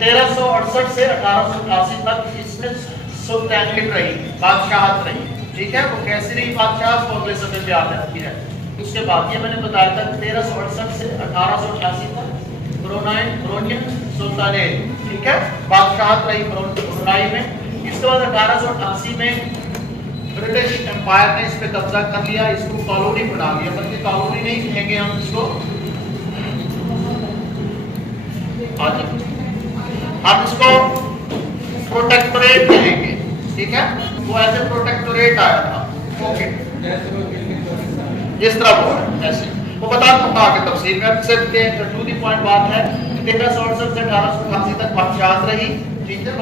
1368 سے 1888 تک اس میں سلطنت رہی، بادشاہت رہی، ٹھیک ہے؟ وہ کیسی رہی بادشاہت کو اگلے صفحے پہ آ جاتی ہے۔ اس کے بعد یہ میں نے بتایا تھا 1368 سے 1888 تک برونائی سلطنت، ٹھیک ہے؟ بادشاہت رہی برونائی میں۔ اس کے بعد 1888 میں برٹش امپائر نے اس پہ قبضہ کر لیا، اس کو کالونی بنا لیا، بلکہ کالونی نہیں کہیں گے ہم اس کو، ہم اس کو پروٹیکٹوریٹ کہیں گے، ٹھیک ہے؟ وہ ایسے پروٹیکٹوریٹ آیا تھا، اوکے، جس طرح وہ ہے ایسے وہ بتا دوں گا آگے تفصیل میں، صرف ٹو دی پوائنٹ بات ہے 1368 سے 1888 تک بادشاہت رہی، ٹھیک ہے؟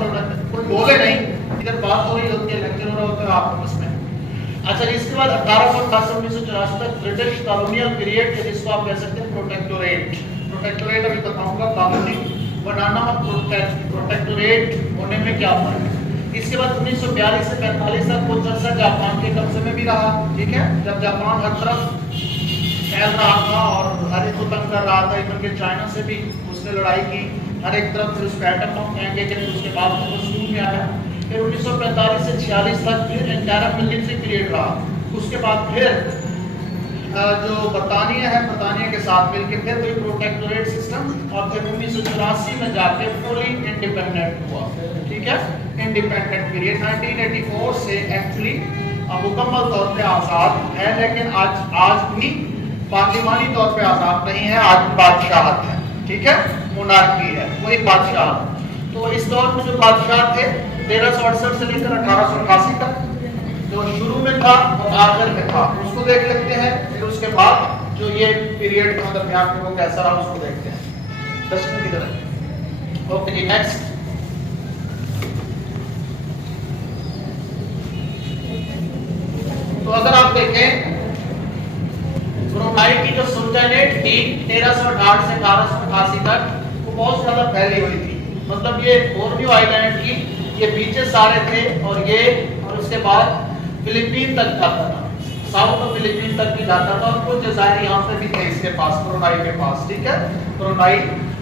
کوئی بولے نہیں، ادھر بات ہو رہی ہوتی ہے، لیکچر ہو رہا ہوتا ہے آپ کو اس میں۔ اچھا جی، اس کے بعد 1888 سے 1984 تک برٹش کالونیل پیریڈ، جس کو آپ کہہ سکتے ہیں پروٹیکٹوریٹ۔ پروٹیکٹوریٹ ابھی بتاؤں گا، کالونی بنانا اور پروٹیکٹوریٹ ہونے میں کیا فرق ہے۔ اس کے بعد 1942 سے 45 تک کچھ عرصہ جاپان کے قبضے میں بھی رہا، ٹھیک ہے؟ جب جاپان ہر طرف پھیل رہا تھا اور ہر ایک کو تنگ کر رہا تھا، ایون کہ چائنا سے بھی اس نے لڑائی کی، ہر ایک طرف پھر اس کا ایٹم بم پھینکے کہ اس کے بعد وہ سکون میں آیا۔ پھر 1945 سے 46 تک پھر انٹرم ملٹری پیریڈ رہا۔ اس کے بعد پھر جو برطانیہ ہے، برطانیہ کے ساتھ مل کے پھر کوئی پروٹیکٹوریٹ سسٹم، اور پھر 1984 میں جا کے فلی انڈیپینڈنٹ ہوا، ٹھیک ہے؟ انڈیپینڈنٹ پیریڈ 1984 سے ایکچولی مکمل طور پہ آزاد ہے، لیکن آج بھی پارلیمانی طور پہ آزاد نہیں ہے، آج بادشاہت ہے، ٹھیک ہے؟ مونارکی ہے، وہی بادشاہت۔ تو اس دور میں جو بادشاہ تھے 1368 سے لے کر 1888 تک، جو شروع میں تھا اور آخر میں تھا، اس کو دیکھ لیتے ہیں۔ پھر اس کے بعد جو یہ پیریڈ تھا درمیان میں وہ کیسا رہا اس کو دیکھتے ہیں۔ دشمن کی طرف، اوکے جی، نیکسٹ۔ تو اگر آپ دیکھیں برونائی کی جو سلطنت تھی 1368 سے 1888 تک، وہ بہت زیادہ پھیلی ہوئی تھی، مطلب یہ بورنیو آئی لینڈ کی یہ بیچز سارے تھے، اور اس کے بعد فلپین تک جاتا تھا، ساؤتھ آف فلپین تک بھی جاتا تھا، اور کچھ جزائر یہاں پہ بھی تھے اس کے پاس، برونائی کے پاس، ٹھیک ہے؟ برونائی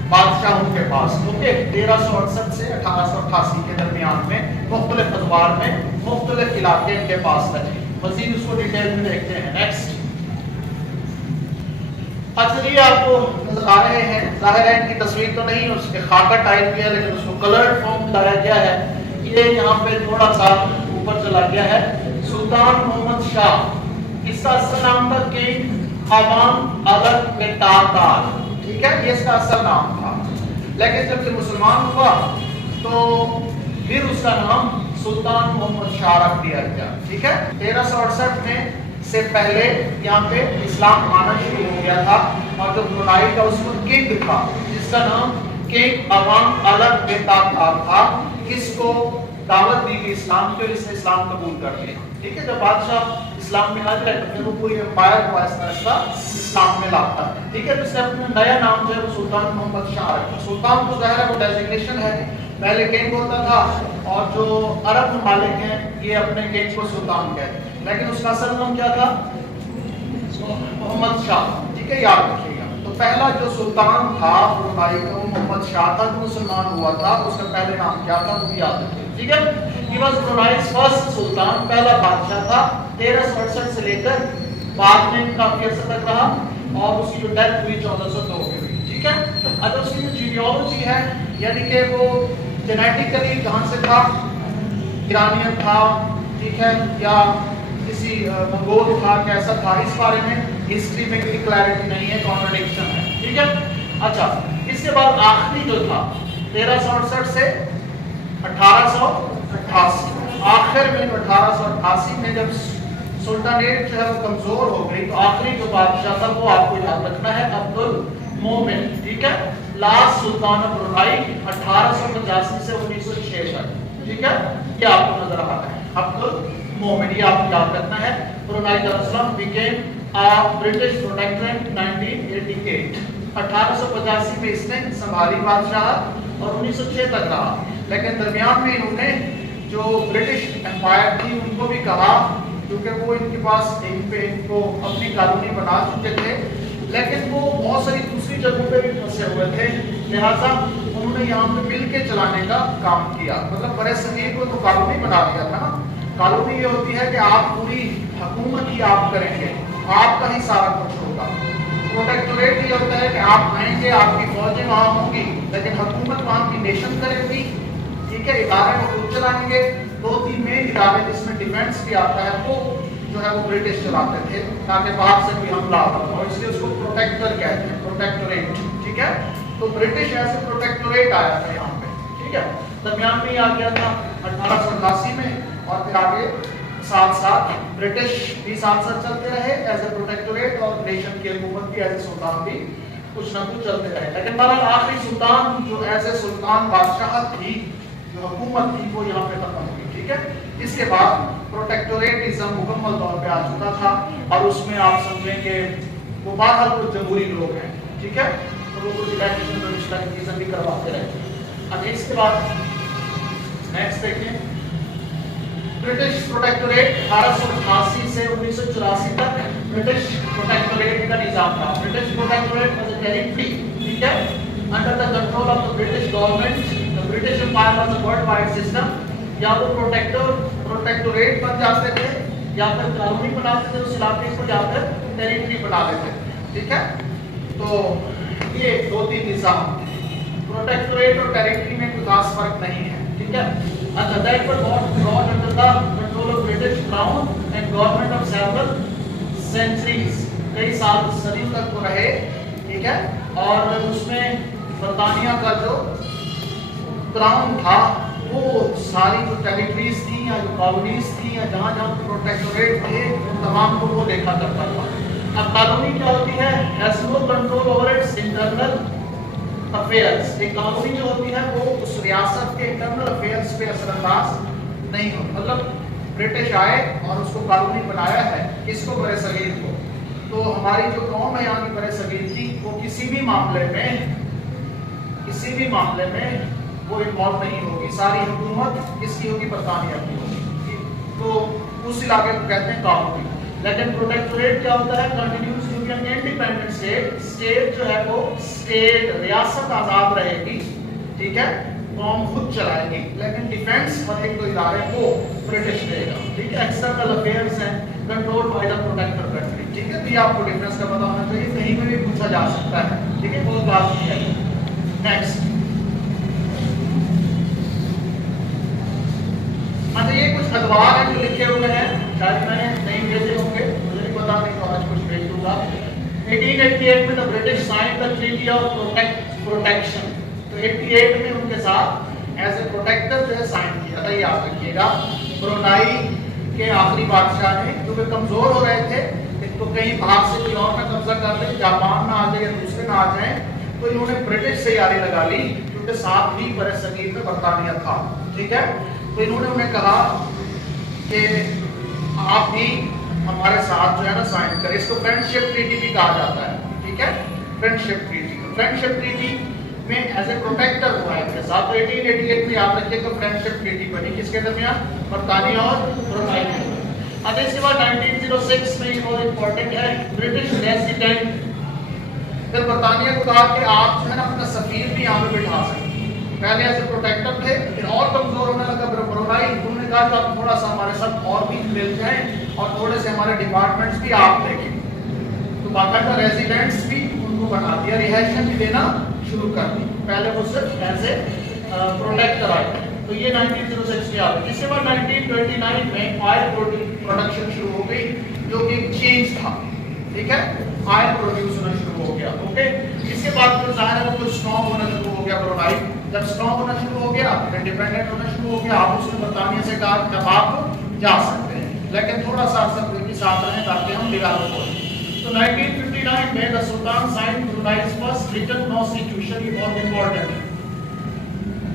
بادشاہوں کے پاس، اوکے؟ 1368 سے 1888 کے درمیان میں مختلف ادوار میں مختلف علاقے ان کے پاس رہے۔ مزید اس کو ڈیٹیل میں دیکھتے ہیں، نیکسٹ۔ اچھا جی، آپ کو نظر آ رہے ہیں، ظاہر ہے ان کی تصویر تو نہیں، اس کے خاکہ ٹائپ کیا ہے، لیکن اس کو کلرڈ فارم بتایا گیا ہے۔ یہ یہاں پہ تھوڑا سا اوپر چلا گیا ہے، سلطان محمد شاہ، اس کا اصل نام تھا کنگ عوام الگ تاتار، ٹھیک ہے؟ یہ اس کا اصل نام تھا، لیکن جب یہ مسلمان ہوا تو پھر اس کا نام سلطان محمد شاہ رکھ دیا گیا، ٹھیک ہے؟ 1368 میں سے پہلے یہاں پہ اسلام آنا شروع ہو گیا تھا، اور جو برونائی کا اس میں کنگ تھا جس کا نام کنگ عوام الگ تاتار تھا، اس کو دعوت دی گئی اسلام کی اور اس نے اسلام قبول کر لیا، ٹھیک ہے؟ جب بادشاہ اسلام میں آ جائے تو پھر وہ پوری امپائر کو ایسا اسلام میں لاتا ہے، ٹھیک ہے؟ تو اس نے اپنا نیا نام جو ہے وہ سلطان محمد شاہ رکھا۔ سلطان تو ظاہر ہے وہ ڈیزگنیشن ہے، پہلے کنگ ہوتا تھا، اور جو عرب ممالک ہیں یہ اپنے کنگ کو سلطان کہتے ہیں، لیکن اس کا اصل نام کیا تھا؟ محمد شاہ، ٹھیک ہے؟ یاد رکھیے گا۔ تو پہلا جو سلطان تھا برونائی کا وہ محمد شاہ تھا، جو مسلمان ہوا تھا، اس کا پہلے نام کیا تھا وہ یاد رکھیے، ٹھیک ہے؟ یہ بس برونائی's فرسٹ سلطان، پہلا بادشاہ تھا، 1368 سے لے کر بعد میں کافی عرصہ تک رہا، اور اس کی جو ڈیتھ ہوئی 1402 میں ہوئی، ٹھیک ہے؟ اگر اس کی جو جینیالوجی ہے، یعنی کہ وہ جینیٹیکلی کہاں سے تھا، ایرانین تھا، ٹھیک ہے، یا کسی منگول تھا، کیسا تھا، اس بارے میں ہسٹری میں کوئی کلیئرٹی نہیں ہے، کانٹرڈکشن ہے، ٹھیک ہے؟ اچھا، اس کے بعد آخری جو تھا 1368 سے 1888، آخر میں 1888 میں جب سلطنیٹ جو ہے وہ کمزور ہو گئی، تو آخری جو بادشاہ تھا وہ آپ کو یاد رکھنا ہے عبد المومن، ٹھیک ہے؟ لاسٹ سلطان برونائی 1885 سے 1906 تک، ٹھیک ہے؟ یہ آپ کو نظر آ رہا ہے عبد المومن، یہ آپ کو یاد رکھنا ہے۔ برونائی دراصل بیکیم برٹش پروٹیکٹریٹ 1988، 1885 میں اس نے سنبھالی بادشاہت اور 1906 تک رہا، لیکن درمیان میں انہوں نے جو برٹش امپائر تھی ان کو بھی کہا، کیونکہ وہ ان کے پاس ان کو اپنی کالونی بنا چکے تھے، لیکن وہ بہت ساری دوسری جگہوں پہ بھی پھنسے ہوئے تھے، لہٰذا انہوں نے یہاں پہ مل کے چلانے کا کام کیا. مطلب برے صغیر کو تو کالونی بنا دیا تھا نا. کالونی یہ ہوتی ہے کہ آپ پوری حکومت ہی آپ کریں گے, آپ کا ہی سارا کچھ ہوگا. پروٹیکٹوریٹ یہ ہوتا ہے کہ آپ آئیں گے, آپ کی فوجیں وہاں ہوں گی, لیکن حکومت وہاں کی نیشن کرے گی. ٹھیک ہے, ادارے کو خود چلائیں گے. 2-3 مین ادارے جس میں ڈیفینس بھی آتا ہے وہ جو ہے وہ برٹش چلاتے تھے تاکہ باہر سے کوئی حملہ آتا تھا, اور اس لیے اس کو پروٹیکٹر کہتے ہیں, پروٹیکٹوریٹ. ٹھیک ہے, تو برٹش ایسے پروٹیکٹوریٹ آیا تھا یہاں پہ. ٹھیک ہے, درمیان میں یہ آ گیا تھا 1888 میں, اور پھر آگے ساتھ ساتھ برٹش بھی ساتھ ساتھ چلتے رہے ایز اے پروٹیکٹوریٹ, اور نیشن کی حکومت بھی ایز اے سلطان بھی کچھ نہ کچھ چلتے رہے. لیکن بہرحال آخری سلطان جو ایز اے سلطان بادشاہت تھی, جو حکومت تھی, وہ یہاں پہ ختم ہوئی. ٹھیک ہے, اس کے بعد پروٹیکٹوریٹزم مکمل طور پہ آ چکا تھا, اور اس میں آپ سمجھیں کہ وہ بہرحال کچھ جمہوری لوگ ہیں. ٹھیک ہے, تو وہ کچھ الیکشن بھی کرواتے رہے. اب اس کے بعد نیکسٹ دیکھیں, برٹش پروٹیکٹوریٹ 1888 سے 1984 تک برٹش پروٹیکٹوریٹ کا نظام تھا. British protectorate was a territory. ٹھیک ہے, under the control of the British government. The British empire was a world wide system. یا وہ پروٹیکٹوریٹ بن جاتے تھے, یا پھر کالونی بناتے تھے اس علاقے کو, یا پھر ٹیریٹری بنا لیتے. ٹھیک ہے, تو یہ 2-3 نظام, پروٹیکٹوریٹ اور ٹیریٹری میں کوئی خاص فرق نہیں ہے. ٹھیک ہے, and that was brought under the control of British Crown and government of several centuries. کئی سال صدیوں تک وہ رہے. ٹھیک ہے, اور اس میں برطانیہ کا جو کراؤن تھا وہ ساری جو ٹیریٹریز تھیں یا جو کالونیز تھیں یا جہاں جہاں پروٹیکٹوریٹ تھے ان تمام کو وہ دیکھا کرتا تھا. اب کالونی کیا ہوتی ہے, has no control over its internal affairs. ایک کالونی جو ہوتی ہے وہ اس ریاست کے انٹرنل افیئرس پہ اثر انداز نہیں ہوتی. مطلب برٹش آئے اور اس کو کالونی بنایا ہے, کس کو, برے صغیر کو. تو ہماری جو قوم ہے یہاں کی برے صغیر کی, وہ کسی بھی معاملے میں وہ انوالو نہیں ہوگی. ساری حکومت کس کی ہوگی, برطانیہ کی ہوگی. تو اس علاقے کو کہتے ہیں کالونی. لیکن پروٹیکٹوریٹ کیا ہوتا ہے, continues to be an independent state. State جو ہے وہ اسٹیٹ ریاست آزاد رہے گی. ٹھیک ہے, قوم خود چلائے گی, لیکن ڈیفینس اور ایک دو ادارے وہ برٹش دے گا. ٹھیک ہے, ایکسٹرنل افیئرس ہیں control by the protector country. ٹھیک ہے, تو یہ آپ کو ڈیفینس کا پتہ ہونا چاہیے, کہیں پہ بھی پوچھا جا سکتا ہے. ٹھیک ہے, بہت بات نہیں ہے. نیکسٹ, اچھا یہ کچھ ادوار ہیں جو لکھے ہوئے ہیں, شاید میں نے نہیں بھیجے ہوں گے, مجھے نہیں پتا, نہیں تو آج کچھ بھیج دوں گا. 1888 میں the British signed the Treaty of Protection. تو 88 میں ان کے ساتھ ایز اے پروٹیکٹر جو ہے سائن کیا تھا. یاد رکھیے گا, برونائی کے آخری بادشاہ نے, کیونکہ کمزور ہو رہے تھے, تو کہیں باہر سے کوئی اور نہ قبضہ کر لے, جاپان نہ آ جائے یا دوسرے نہ آ جائیں, تو انہوں نے برٹش سے یاری لگا لی, کیونکہ ساتھ ہی برے صغیر میں برطانیہ تھا. ٹھیک ہے, تو انہوں نے انہیں کہا کہ آپ بھی ہمارے ساتھ جو ہے نا سائن کریں. اس کو فرینڈشپ ٹریٹی بھی کہا جاتا ہے. ٹھیک ہے, فرینڈشپ ٹریٹی. فرینڈشپ ٹریٹی میں ایز اے پروٹیکٹر ہوا ہے ان کے ساتھ. تو 1888 میں یاد رکھیے تو فرینڈشپ ٹریٹی بنی, کس کے درمیان, برطانیہ اور برونائی کے. اب اس کے بعد 1906 میں یہ بہت امپورٹنٹ ہے, برٹش ریزیڈنٹ. پھر برطانیہ کو کہا کہ آپ جو ہے نا اپنا سفیر بھی یہاں پہ بٹھا سکتے. پہلے ایسے پروٹیکٹر تھے, پھر اور کمزور ہونے لگا برونائی. انہوں نے کہا کہ آپ تھوڑا سا ہمارے ساتھ اور بھی مل جائیں اور تھوڑے سے ہمارے ڈپارٹمنٹس بھی آپ دیکھیں. تو باقاعدہ ریزیڈنٹس بھی ان کو بنا دیا, رہائشیں بھی دینا شروع کر دی. پہلے وہ صرف ایسے پروٹیکٹر آئے. تو یہ 1906 میں آ گئی. اس کے بعد 1929 میں آئل پروڈکشن شروع ہو گئی, جو کہ ایک چینج تھا. ٹھیک ہے, آئل پروڈیوس ہونا شروع ہو گیا. اوکے, اس کے بعد پھر ظاہر ہے وہ کچھ اسٹرانگ ہونا شروع ہو گیا برونائی. جب اسٹرانگ ہونا شروع ہو گیا, انڈیپینڈنٹ ہونا شروع ہو گیا, آپ اس نے برطانیہ سے کہا کہ آپ جا سکتے ہیں, لیکن تھوڑا سا عرصہ کے ساتھ رہیں تاکہ ہم ڈیولپ ہو. تو 1959 میں the Sultan signed Brunei's first written constitution. یہ بہت امپورٹنٹ ہے.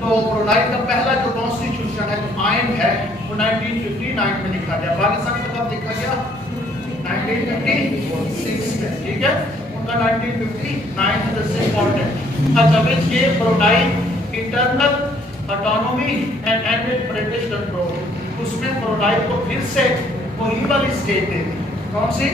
تو برونائی کا پہلا جو کانسٹیٹیوشن ہے, جو آئین ہے, وہ 1959 میں لکھا گیا. پاکستان کا کب لکھا گیا, 1956 میں. ٹھیک ہے, ان کا 1959 ہے, this is important. اچھا, which gave Brunei internal autonomy and ended British control. اس میں برونائی کو پھر سے وہی والی اسٹیٹ دے دی. کون سی,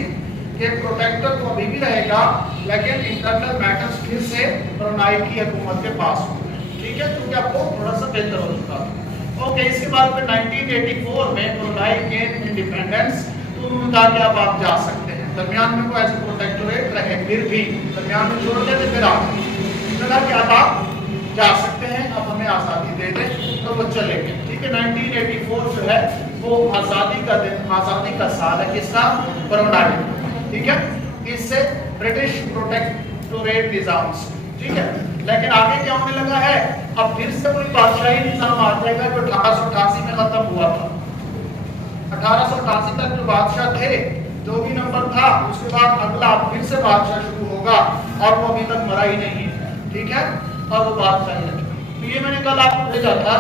کہ پروٹیکٹر تو ابھی بھی رہے گا, لیکن انٹرنل میٹرز پھر سے برونائی کی حکومت کے پاس ہوں گے. ٹھیک ہے، کیونکہ اب وہ تھوڑا سا بہتر ہو چکا تھا۔ اوکے، اس کے بعد پھر 1984 میں برونائی گین انڈیپینڈنس، تو انہوں نے کہا کہ اب آپ جا سکتے ہیں، درمیان میں وہ ایز اے پروٹیکٹوریٹ رہے، پھر بھی درمیان میں چھوڑ دیتے، پھر آپ کہا کہ اب آپ جا سکتے ہیں، اب ہمیں آزادی دے دیں، تو وہ چلے گئے۔ ٹھیک ہے، 1984 جو ہے وہ آزادی کا دن، آزادی کا سال ہے، کس کا؟ برونائی۔ ٹھیک ہے، اس سے برٹش پروٹیکٹوریٹ نظام سے، ٹھیک ہے، لیکن آگے کیا ہونے لگا ہے، اب پھر سے کوئی بادشاہی نظام آ جائے گا جو 1888 میں ختم ہوا تھا۔ 1888 تک جو بادشاہ تھے، جو بھی نمبر تھا، اس کے بعد اگلا پھر سے بادشاہ شروع ہوگا، اور وہ ابھی تک مرا ہی نہیں ہے، ٹھیک ہے، اور وہ بادشاہی ہے۔ تو یہ میں نے کل آپ کو بھیجا تھا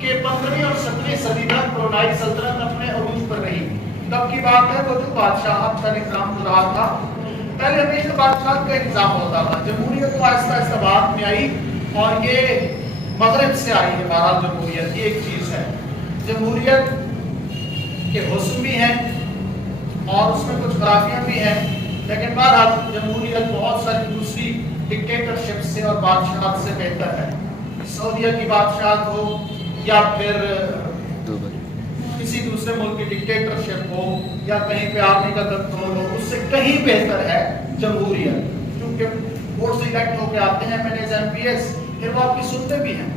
کہ 15ویں اور 17ویں صدی تک برونائی سلطنت اپنے عروج پر رہی۔ تب کی بات ہے، وہ جو بادشاہت کا نظام ہو رہا تھا، پہلے ہمیشہ بادشاہت کا نظام ہوتا تھا، جمہوریت تو آہستہ آہستہ بعد میں آئی، اور یہ مغرب سے آئی ہے۔ بہرحال جمہوریت یہ ایک چیز ہے، جمہوریت کے حسن بھی ہیں اور اس میں کچھ خرابیاں بھی ہیں، لیکن بہرحال جمہوریت بہت ساری دوسری ڈکٹیٹرشپ سے اور بادشاہت سے بہتر ہے۔ سعودیہ کی بادشاہت ہو یا پھر کسی دوسرے ملک کی ڈکٹیٹرشپ ہو یا کہیں پہ آرمی کا کنٹرول ہو، اس سے کہیں بہتر ہے جمہوریت، کیونکہ ووٹ سے الیکٹ ہو کے آتے ہیں ایم پی ایس، پھر وہ آپ کی سنتے بھی ہیں۔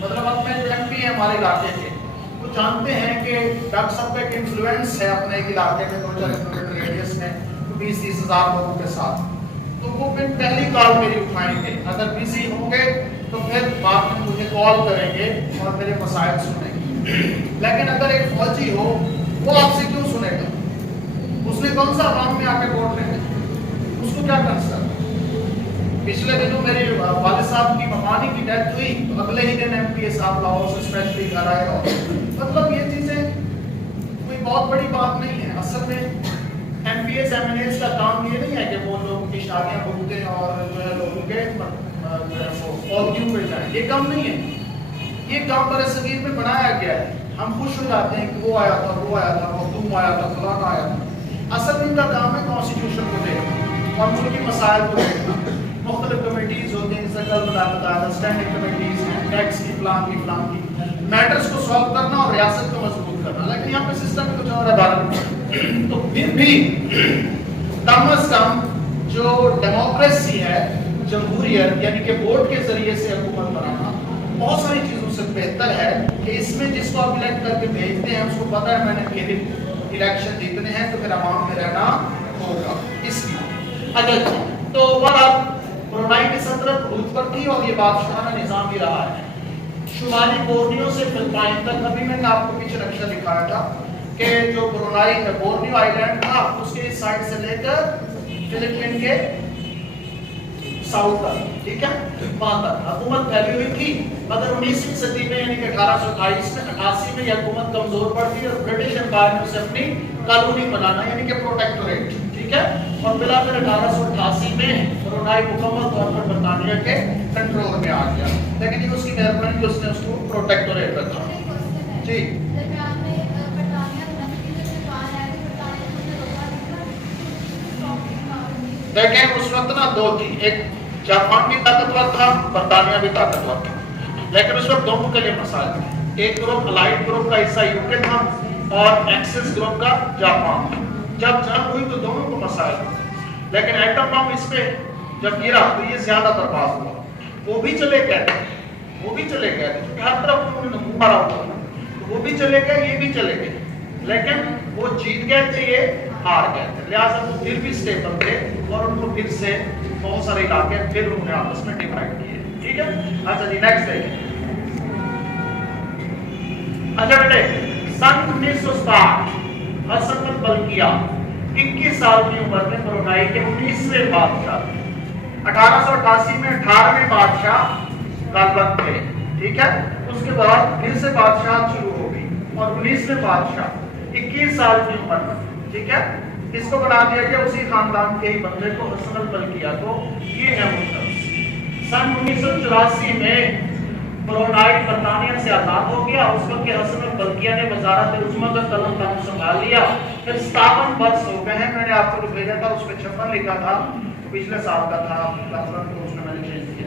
مطلب اب میں جو ایم پی ہیں ہمارے علاقے کے، وہ جانتے ہیں کہ ڈاکٹر صاحب کا ایک انفلوئنس ہے اپنے ایک علاقے میں 2000 کلومیٹر ریڈیس میں 20-30 ہزار لوگوں کے ساتھ، تو وہ پھر پہلی کال میری اٹھائیں گے، اگر بزی ہوں گے تو پھر بعد میں مجھے کال کریں گے اور میرے مسائل سنیں گے۔ لیکن اگر ایک فوجی ہو، وہ آپ سے کیوں سنے گا؟ اس نے کون سا عوام میں آ کے ووٹ لینے، اس کو کیا کنسرن؟ پچھلے دنوں میرے والد صاحب کی ممانی کی ڈیتھ ہوئی، تو اگلے ہی دن ایم پی اے صاحب لاہور سے اسپیشلی گھر آئے، اور مطلب یہ چیزیں کوئی بہت بڑی بات نہیں ہے۔ اصل میں M P S M N S کا کام یہ نہیں ہے کہ وہ لوگوں کی شادیاں بھگتیں اور جو ہے لوگوں کے فوجیوں پہ جائیں، یہ کام نہیں ہے، یہ کام برصغیر میں بنایا گیا ہے۔ ہم خوش ہو جاتے ہیں کہ وہ آیا تھا، وہ آیا تھا، مخدوم آیا تھا، فلانا آیا تھا۔ اصل میں ان کا کام ہے کانسٹیٹیوشن کو دیکھنا اور ملک کے مسائل کو دیکھنا۔ مختلف کمیٹیز ہوتی ہیں، جیسے کل بتایا، اسٹینڈنگ کمیٹیز ہیں، ٹیکس کی فلان کی میٹرز کو سالو کرنا اور ریاست کو مضبوط کرنا، لیکن یہاں پہ سسٹم میں کچھ اور ہے۔ تو پھر بھی کم از کم جو ڈیموکریسی ہے، جمہوریت یعنی کہ ووٹ کے ذریعے سے حکومت بنانا، بہت ساری چیزوں سے بہتر ہے کہ اس میں جس کو آپ الیکٹ کر کے بھیجتے ہیں اس کو پتہ ہے میں نے پھر الیکشن جیتنے ہیں، تو پھر عوام میں رہنا ہوگا، اس لیے۔ اچھا، تو بہرحال برونائی کی سلطنت عروج پر تھی اور یہ بادشاہانہ نظام ہی رہا ہے۔ شمالی بورنیو سے فلپائن تک، ابھی میں نے آپ کو پیچھے نقشہ دکھایا تھا کہ جو برونائی بورنیو آئی لینڈ تھا، اس کے اس سائڈ سے لے کر فلپین کے ساؤتھ تک، ٹھیک ہے، وہاں تک حکومت پھیلی ہوئی تھی، مگر 19ویں صدی میں یعنی کہ 1828 میں 88 میں یہ حکومت کمزور پڑتی اور برٹش امپائر نے اسے اپنی کالونی بنانا یعنی کہ پروٹیکٹوریٹ، ٹھیک ہے، اور بلا پھر 1888 میں برونائی مکمل طور پر برطانیہ کے کنٹرول میں آ گیا، لیکن یہ اس کی مہربانی کہ اس نے اس کو پروٹیکٹوریٹ رکھا۔ جی دیکھیں، اس وقت نا دو تھی، ایک جاپان بھی طاقتور تھا، برطانیہ بھی طاقتور تھا، لیکن اس وقت دونوں کے لیے مسائل تھے۔ ایک گروپ الائڈ گروپ کا حصہ یو کے تھا اور ایکسس گروپ کا جاپان تھا۔ جب جنگ ہوئی تو دونوں کو مسائل تھے، لیکن ایٹم بم اس پہ جب گرا تو یہ زیادہ برباد ہوا۔ وہ بھی چلے گئے کیونکہ ہر طرف انہوں نے مارا ہوا تھا، وہ بھی چلے گئے، یہ بھی چلے گئے، لیکن وہ جیت گئے تھے، یہ ہار گئے تھے، لہٰذا وہ پھر بھی اسٹیبل تھے اور ان کو پھر سے بہت سارے علاقے پھر انہوں نے آپس میں ڈیوائڈ کیے، ٹھیک ہے۔ اچھا جی، نیکسٹ دیکھیں۔ اچھا بیٹے، سن 1967 حسن البلقیہ 21 سال کی عمر میں برونائی کے 19ویں بادشاہ، 1888 میں 18ویں بادشاہ غالباً تھے، ٹھیک ہے۔ اس کے بعد پھر سے بادشاہت شروع ہو گئی اور 19ویں بادشاہ 21 سال کی عمر میں، ٹھیک ہے، اس کو بنا دیا گیا اسی خاندان کے ہی بندے کو، حسن البلقیہ کو۔ یہ ہے وہ شخص۔ سن 1984 میں برونائی برطانیہ سے آزاد ہو گیا، اس وقت کے حسن البلقیہ نے وزارت عظمیٰ کا قلم سنبھال لیا، پھر 57 برس ہو گئے ہیں۔ میں نے آپ کو جو بھیجا تھا اس پہ 56 لکھا تھا، پچھلے سال کا تھا، اس میں میں نے چینج کیا۔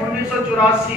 1984